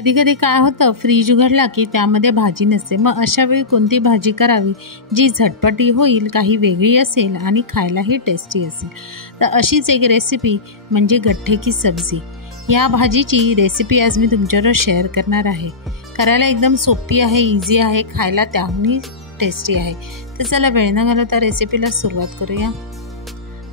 कधी कधी काय होतं, फ्रीज उघडला की त्यामध्ये भाजी नसते. मग अशा वेळी कोणती भाजी करावी जी झटपटी होईल, काही वेगळी असेल आणि खायलाही टेस्टी असेल. तर अशीच एक रेसिपी म्हणजे गट्ठे की सब्जी. या भाजीची रेसिपी आज मी तुमच्याबरोबर शेअर करणार आहे. करायला एकदम सोपी आहे, इझी आहे, खायला त्याहूनही टेस्टी आहे. तर चला वेळ न घालवता रेसिपीला सुरुवात करूया.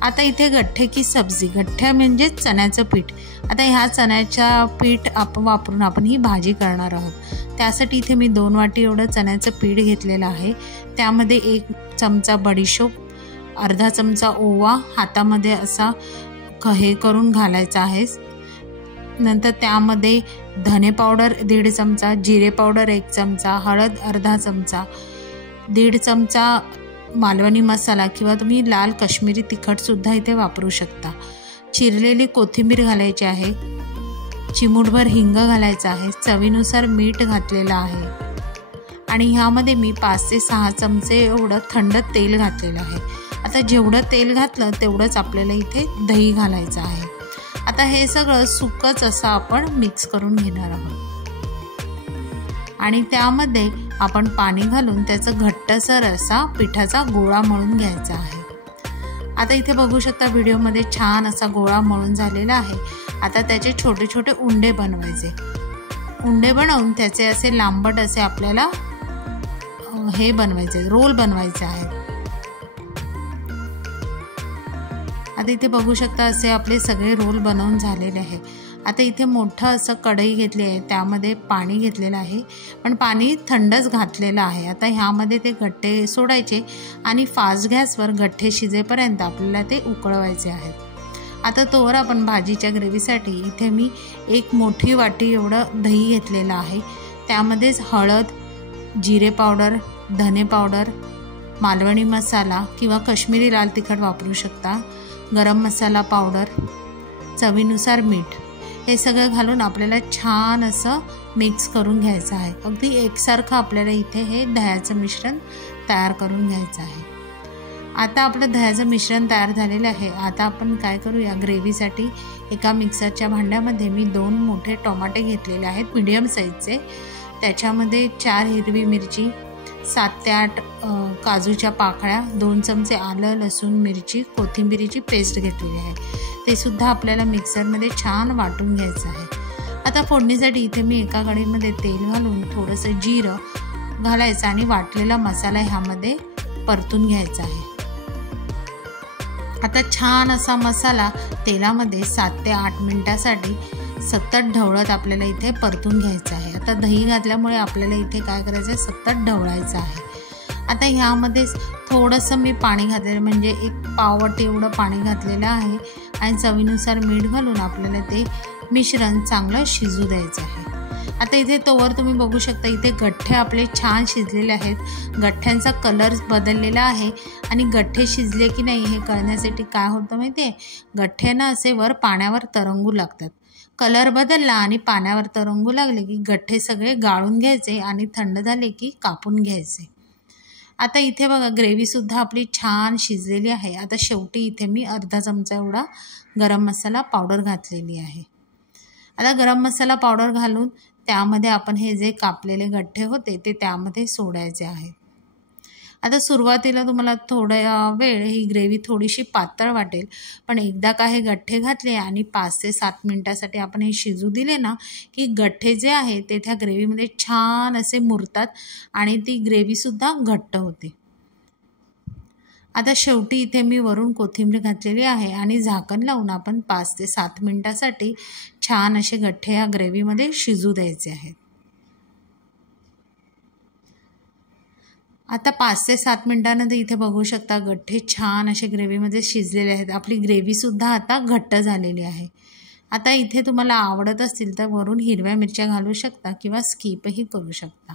आता इथे गट्ठे की सब्जी, गठ्ठ्या म्हणजे चण्याचं पीठ. आता ह्या चण्याच्या पीठ वापरून आपण ही भाजी करणार आहोत. त्यासाठी इथे मी 2 वाटी एवढं चण्याचं पीठ घेतलेलं आहे. त्यामध्ये 1 चमचा बडीशोप, अर्धा चमचा ओवा हातामध्ये असा हे करून घालायचा आहे. नंतर त्यामध्ये धने पावडर 1.5 चमचा, जिरे पावडर 1 चमचा, हळद अर्धा चमचा, 1.5 चमचा मालवणी मसाला किंवा तुम्ही लाल काश्मीरी तिखटसुद्धा इथे वापरू शकता. चिरलेली कोथिंबीर घालायची आहे, चिमूटभर हिंग घालायचा आहे, चवीनुसार मीठ घातलेलं आहे आणि ह्यामध्ये मी 5 ते 6 चमचे एवढं थंड तेल घातलेलं आहे. आता जेवढं तेल घातलं तेवढंच आपल्याला इथे दही घालायचं आहे. आता हे सगळं सुक्कच असं आपण मिक्स करून घेणार आहोत आणि त्यामध्ये आपण पाणी घालून त्याचं घट्टसर असा पिठाचा गोळा मळून घ्यायचा आहे. आता इथे बघू शकता व्हिडिओमध्ये छान असा गोळा मळून झालेला आहे. आता त्याचे छोटे छोटे उंडे बनवायचे. उंडे बनवून त्याचे असे लांबट असे आपल्याला हे बनवायचे, रोल बनवायचे आहेत. आता इथे बघू शकता असे आपले सगळे रोल बनवून झालेले आहे. आता इथे मोठं असं कढई घेतली आहे, त्यामध्ये पाणी घेतलेलं आहे, पण पाणी थंडच घातलेलं आहे. आता ह्यामध्ये ते गट्टे सोडायचे आणि फास्ट गॅसवर गट्टे शिजेपर्यंत आपल्याला ते उकळवायचे आहेत. आता तोवर आपण भाजीच्या ग्रेव्हीसाठी इथे मी 1 मोठी वाटी एवढं दही घेतलेलं आहे. त्यामध्येच हळद, जिरे पावडर, धने पावडर, मालवणी मसाला किंवा काश्मीरी लाल तिखट वापरू शकता, गरम मसाला पावडर, चवीनुसार मीठ, हे सगळं घालून आपल्याला छान असं मिक्स करून घ्यायचं आहे. अगदी एकसारखं आपल्याला इथे हे दह्याचं मिश्रण तयार करून घ्यायचं आहे. आता आपलं दह्याचं मिश्रण तयार झालेलं आहे. आता आपण काय करूया, ग्रेव्हीसाठी एका मिक्सरच्या भांड्यामध्ये मी 2 मोठे टोमॅटो घेतलेले आहेत मीडियम साईजचे. त्याच्यामध्ये 4 हिरवी मिरची, 7 ते 8 काजूच्या पाकळ्या, 2 चमचे आलं लसूण मिरची कोथिंबीरीची पेस्ट घेतलेली आहे. ते सुद्धा आपल्याला मिक्सरमध्ये छान वाटून घ्यायचं आहे. आता फोडणीसाठी इथे मी एका कढईमध्ये तेल घालून थोडंसं जिरं घालायचं आणि वाटलेला मसाला ह्यामध्ये परतून घ्यायचा आहे. आता छान असा मसाला तेलामध्ये 7 ते 8 मिनिटासाठी सतत ढवळत आपल्याला इथे परतून घ्यायचं आहे. आता दही घातल्यामुळे आपल्याला इथे काय करायचं आहे, सतत ढवळायचं आहे. आता ह्यामध्ये थोडंसं मी पाणी घातलेलं, म्हणजे 1 पाववाटी एवढं पाणी घातलेलं आहे आणि चवीनुसार मीठ घालून आपल्याला ते मिश्रण चांगलं शिजू द्यायचं आहे. आता इथे तोवर तुम्ही बघू शकता इथे गठ्ठे आपले छान शिजलेले आहेत. गठ्ठ्यांचा कलर बदललेला आहे आणि गठ्ठे शिजले की नाही हे कळण्यासाठी काय होतं माहिती आहे, गठ्ठे ना असे वर पाण्यावर तरंगू लागतात. कलर बदलला आणि पाण्यावर तरंगू लागले की गठ्ठे सगळे गाळून घ्यायचे आणि थंड झाले की कापून घ्यायचे. आता इथे बघा ग्रेव्हीसुद्धा आपली छान शिजलेली आहे. आता शेवटी इथे मी अर्धा चमचा एवढा गरम मसाला पावडर घातलेली आहे. आता गरम मसाला पावडर घालून त्यामध्ये आपण हे जे कापलेले गठ्ठे होते ते त्यामध्ये सोडायचे आहेत. आता सुरुवातीला तुम्हाला थोड्या वेळ ही ग्रेव्ही थोडीशी पातळ वाटेल, पण एकदा का हे गठ्ठे घातले आणि 5 ते 7 मिनिटासाठी आपण हे शिजू दिले ना की गठ्ठे जे आहे ते त्या ग्रेव्हीमध्ये छान असे मुरतात आणि ती ग्रेव्हीसुद्धा घट्ट होते. आता शेवटी इथे मी वरून कोथिंबीर घातलेली आहे आणि झाकण लावून आपण 5 ते 7 मिनिटासाठी छान असे गठ्ठे ह्या ग्रेव्हीमध्ये शिजू द्यायचे आहेत. आता 5 ते 7 मिनिटांनंतर इथे बघू शकता गठ्ठे छान असे ग्रेव्हीमध्ये शिजलेले आहेत. आपली ग्रेव्हीसुद्धा आता घट्ट झालेली आहे. आता इथे तुम्हाला आवडत असतील तर वरून हिरव्या मिरच्या घालू शकता किंवा स्किपही करू शकता.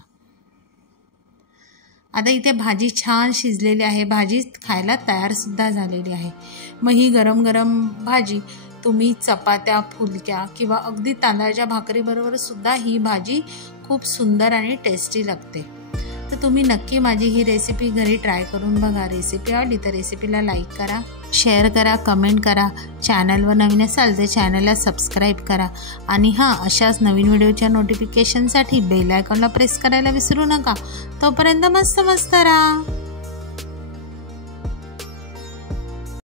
आता इथे भाजी छान शिजलेली आहे, भाजी खायला तयारसुद्धा झालेली आहे. मग ही गरम गरम भाजी तुम्ही चपात्या, फुलक्या किंवा अगदी तांदळाच्या भाकरीबरोबर सुद्धा ही भाजी खूप सुंदर आणि टेस्टी लागते. तर तुम्ही नक्की माझी ही रेसिपी घरी ट्राय करून बघा। रेसिपी आवडली तर रेसिपीला लाईक करा, शेअर करा, कमेंट करा। चॅनलवर नवीन असाल तर चॅनलला सबस्क्राईब करा आणि हां, अशाच नवीन व्हिडिओच्या नोटिफिकेशनसाठी बेल आयकॉनला प्रेस करायला विसरू नका। तोपर्यंत मस्त मस्त राहा।